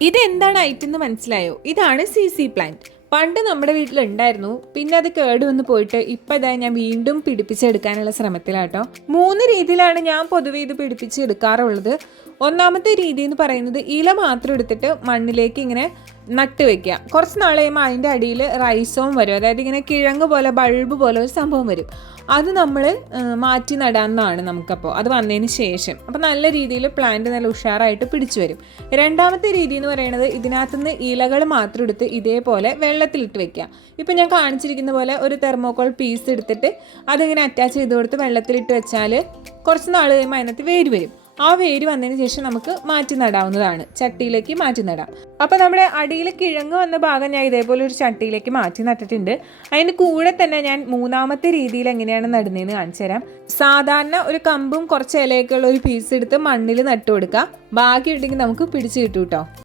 ഇതെന്താണ് ഐറ്റം എന്ന് മനസ്സിലായോ? ഇതാണ് CC പ്ലാന്റ്. പണ്ട് നമ്മുടെ വീട്ടിലുണ്ടായിരുന്നു, പിന്നെ അത് കേടുവന്ന് പോയിട്ട് ഇപ്പം ഇതാ ഞാൻ വീണ്ടും പിടിപ്പിച്ചെടുക്കാനുള്ള ശ്രമത്തിലാട്ടോ. 3 രീതിയിലാണ് ഞാൻ പൊതുവെ ഇത് പിടിപ്പിച്ചെടുക്കാറുള്ളത്. ഒന്നാമത്തെ രീതി എന്ന് പറയുന്നത് ഇല മാത്രം എടുത്തിട്ട് മണ്ണിലേക്ക് ഇങ്ങനെ നട്ട് വെക്കുക. കുറച്ച് നാൾ കഴിയുമ്പോൾ അതിൻ്റെ അടിയിൽ റൈസോം വരും, അതായത് ഇങ്ങനെ കിഴങ്ങ് പോലെ ബൾബ് പോലെ ഒരു സംഭവം വരും. അത് നമ്മൾ മാറ്റി നടാമെന്നാണ് നമുക്കപ്പോൾ അത് വന്നതിന് ശേഷം. അപ്പോൾ നല്ല രീതിയിൽ പ്ലാന്റ് നല്ല ഉഷാറായിട്ട് പിടിച്ചു വരും. രണ്ടാമത്തെ രീതി എന്ന് പറയുന്നത് ഇതിനകത്തുനിന്ന് ഇലകൾ മാത്രം എടുത്ത് ഇതേപോലെ വെള്ളത്തിലിട്ട് വെക്കുക. ഇപ്പം ഞാൻ കാണിച്ചിരിക്കുന്ന പോലെ ഒരു തെർമോക്കോൾ പീസ് എടുത്തിട്ട് അതിങ്ങനെ അറ്റാച്ച് ചെയ്ത് കൊടുത്ത് വെള്ളത്തിലിട്ട് വെച്ചാൽ കുറച്ച് നാൾ കഴിയുമ്പോൾ അതിനകത്ത് വേര് വരും. ആ വേര് വന്നതിന് ശേഷം നമുക്ക് മാറ്റി നടാവുന്നതാണ്, ചട്ടിയിലേക്ക് മാറ്റി നടാം. അപ്പോൾ നമ്മുടെ അടിയിൽ കിഴങ്ങ് വന്ന ഭാഗം ഞാൻ ഇതേപോലെ ഒരു ചട്ടിയിലേക്ക് മാറ്റി നട്ടിട്ടുണ്ട്. അതിന് കൂടെ തന്നെ ഞാൻ മൂന്നാമത്തെ രീതിയിൽ എങ്ങനെയാണ് നടുന്നതെന്ന് കാണിച്ചു തരാം. സാധാരണ ഒരു കമ്പും കുറച്ച് ഇലയൊക്കെ ഉള്ള ഒരു പീസ് എടുത്ത് മണ്ണിൽ നട്ടു കൊടുക്കുക. ബാക്കി ഉണ്ടെങ്കിൽ നമുക്ക് പിടിച്ച് കിട്ടും കേട്ടോ.